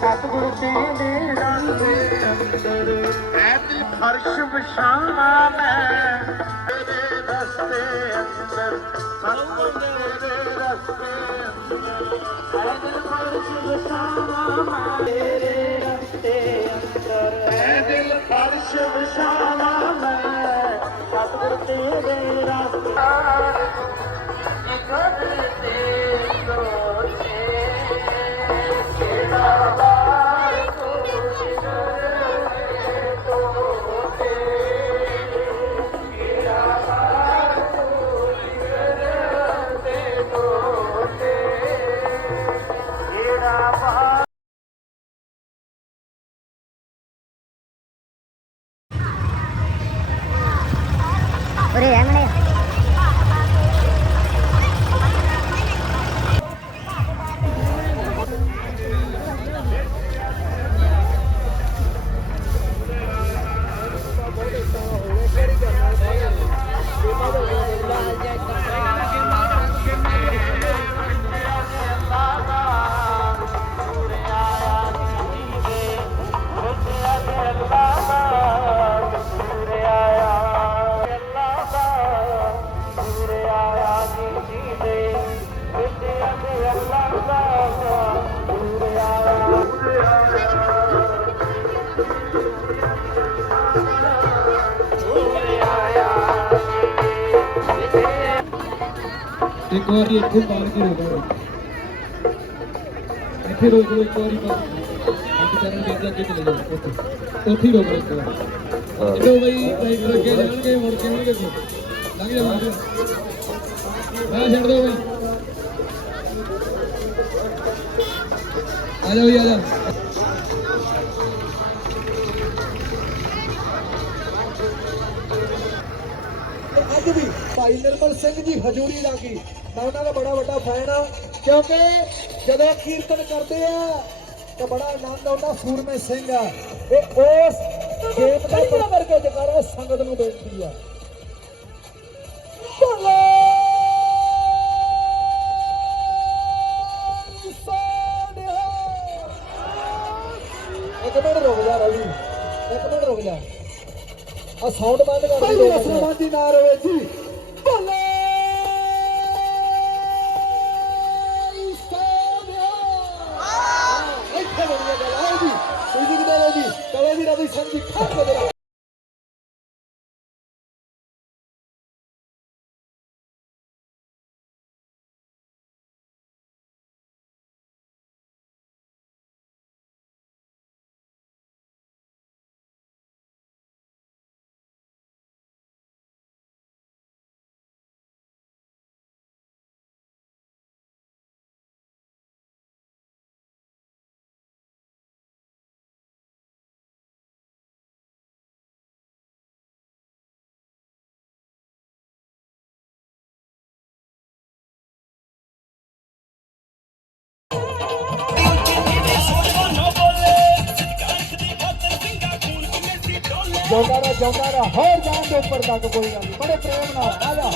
ਸਤਿਗੁਰੂ ਤੇਰੇ ਰਸਤੇ ਅੰਦਰ। ਐ ਫਰਸ਼ ਵਿਛਾਵਾਂ ਮੈਂ ਤੇਰੇ ਰਸਤੇ ਅੰਦਰ। ਸਤਿਗੁਰੂ ਤੇਰੇ ਰਸਤੇ ਅੰਦਰ। ਐ ਫਰਸ਼ ਵਿਛਾਵਾਂ ਮੈਂ ਤੇਰੇ ਰਸਤੇ ਅੰਦਰ। ਐ ਫਰਸ਼ ਵਿਛਾਵਾਂ ਇੱਕ ਵਾਰੀ ਇੱਥੇ ਪਾਰ ਕੇ ਰੋਕੋ ਇੱਥੇ ਰੋਕ ਲਓ ਇੱਕ ਵਾਰੀ ਪਾਰ। ਹੱਥ ਕਰਨ ਦੇ ਅੱਗੇ ਚਲੇ ਜਾਓ ਉੱਥੇ। ਉੱਥੇ ਰੋਕ ਲਓ ਇੱਕ ਵਾਰ। ਜਦੋਂ ਬਈ ਰਾਈਡਰ ਅੱਗੇ ਜਾਣਗੇ ਮੁੜ ਕੇ ਆਉਣਗੇ ਜਾ ਲੰਘ ਜਾ ਆ ਛੱਡ ਦੋ ਬਈ। ਆ ਜਾਓ ਜੀ, ਭਾਈ ਨਿਰਮਲ ਸਿੰਘ ਜੀ ਹਜੂਰੀ ਦਾ ਕੀ? ਮੈਂ ਉਹਨਾਂ ਦਾ ਬੜਾ ਵੱਡਾ ਫੈਨ ਆ ਕਿਉਂਕਿ ਜਦੋਂ ਕੀਰਤਨ ਕਰਦੇ ਆ, ਤਾਂ ਬੜਾ ਆਨੰਦ ਆਉਂਦਾ, ਸੂਰਮੇ ਸਿੰਘ ਆ। ਇਹ ਉਸ ਗੇਮ ਦਾ ਕਰਕੇ ਜਕਾਰਾ ਸੰਗਤ ਨੂੰ ਬੇਨਤੀ ਆ। ਇੱਕ ਮਿੰਟ ਰੁਕ ਜਾ ਰਵੀ ਇੱਕ ਮਿੰਟ ਰੁਕ ਜਾ। ਆ ਸਾਊਂਡ ਬੰਦ ਕਰ ਦੇ ਨਾ ਰਵੇ ਜੀ। ਕਲੇ ਜੀ ਰਵੀ ਸਿੰਘ ਜੀ ਖਾਸ ਜੋਗਾਰਾ ਜੋਗਾਰਾ, ਹੋਰ ਜਾਣ ਦੇ ਉੱਪਰ ਤੱਕ ਕੋਈ ਗੱਲ ਨਹੀਂ। ਬੜੇ ਪ੍ਰੇਮ ਨਾਲ ਆ ਜਾ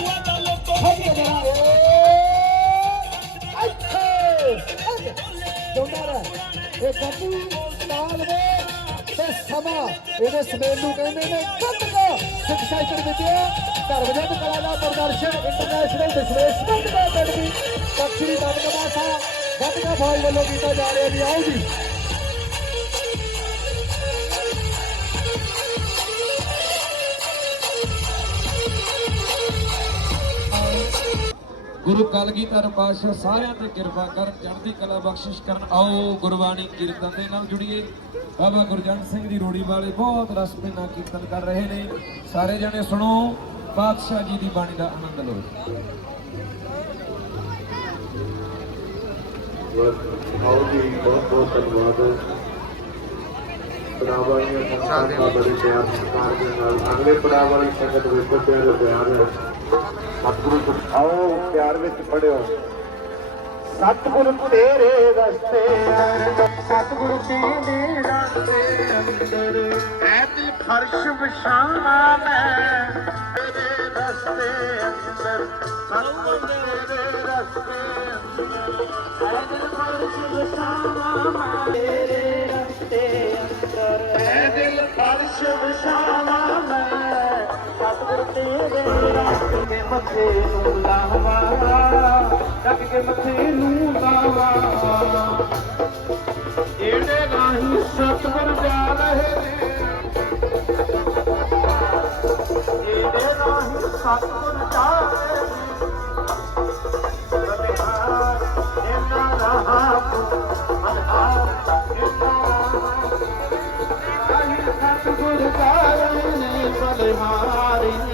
ਖੱਜ ਜਰਾ ਇੱਥੇ ਜੋਗਾਰਾ, ਇਹ ਗੱਡੀ ਤਾਲ ਵੇ। ਤੇ ਸਮਾਂ, ਇਹਦੇ ਸਵੇਰ ਨੂੰ ਕਹਿੰਦੇ ਨੇ ਗੱਤਕਾ ਸਿੱਖ ਵਿਦਿਆ ਧਰਮਜਨ ਕਲਾ ਦਾ ਪ੍ਰਦਰਸ਼ਨ ਇੰਟਰਨੈਸ਼ਨਲ ਵਿਸ਼ਵੇਸ਼ ਗੱਤਕਾ ਅਕੈਡਮੀ ਪੱਛਰੀ ਦਮਦਮਾ ਸਾਹਿਬ ਗੱਤਕਾ ਫੌਜ ਵੱਲੋਂ ਕੀਤਾ ਜਾ ਰਿਹਾ ਜੀ। ਆਓ ਜੀ। ਗੁਰੂ ਕਲਗੀਧਰ ਪਾਤਸ਼ਾਹ ਸਾਰਿਆਂ ਤੇ ਕਿਰਪਾ ਕਰ ਚੜ੍ਹਦੀ ਕਲਾ ਬਖਸ਼ਿਸ਼ ਕਰਨ। ਆਓ ਗੁਰਬਾਣੀ ਕੀਰਤਨ ਦੇ ਨਾਲ ਜੁੜੀਏ। ਬਾਬਾ ਗੁਰਜੰਟ ਸਿੰਘ ਦੀ ਰੋੜੀ ਵਾਲੇ ਬਹੁਤ ਰਸ ਦੇ ਨਾਲ ਕੀਰਤਨ ਕਰ ਰਹੇ ਨੇ। ਸਾਰੇ ਜਣੇ ਸੁਣੋ, ਪਾਤਸ਼ਾਹ ਜੀ ਦੀ ਬਾਣੀ ਦਾ ਆਨੰਦ ਲਓ। ਆਓ ਜੀ ਬਹੁਤ ਬਹੁਤ ਧੰਨਵਾਦ। ਪੜਾਅ ਵਾਲੀਆਂ ਸੰਗਤਾਂ ਦਾ ਬੜੇ ਪਿਆਰ ਸਤਿਕਾਰ ਦੇ ਨਾਲ। ਅਗਲੇ ਪੜਾਅ ਵਾਲੀ ਸੰਗਤ ਵੇਖੋ ਪਿਆਰ ਪਿਆਰ ਹੈ। ਸਤਿਗੁਰੂ ਜੀ, ਆਓ ਪਿਆਰ ਵਿੱਚ ਪੜਿਓ। ਸਤਿਗੁਰ ਤੇਰੇ ਰਸਤੇ ਅੰਦਰ ਸਤਿਗੁਰੂ ਤੇਰੇ ਰਸਤੇ ਅੰਦਰ ਐ ਦਿਲ ਫਰਸ਼ ਵਿਛਾਵਾਂ ਮੈਂ। ਤੇਰੇ ਰਸਤੇ ਅੰਦਰ ਸਤਿਗੁਰੂ ਤੇਰੇ ਰਸਤੇ ਅੰਦਰ ਐ ਦਿਲ ਫਰਸ਼ ਵਿਛਾਵਾਂ ਮੈਂ। ਮੱਥੇ ਨੂੰ ਲਾਵਾ ਟੱਕ ਕੇ ਮੱਥੇ ਨੂੰ ਲਾਵਾ ਇਹਦੇ ਰਾਹੀਂ ਸਤਿਗੁਰ ਜਾ ਰਹੇ ਨੇ ਇਹਦੇ ਰਾਹੀਂ ਸਤਿਗੁਰ ਜਾ ਰਹੇ ਨੇ ਬਲਿਹਾਰ ਇਹਨਾਂ ਰਹਾ ਬਲਿਹਾਰ ਇਹਨਾਂ ਰਾਹੀਂ ਸਤਿਗੁਰ ਜਾ ਰਹੇ ਨੇ ਬਲਿਹਾਰ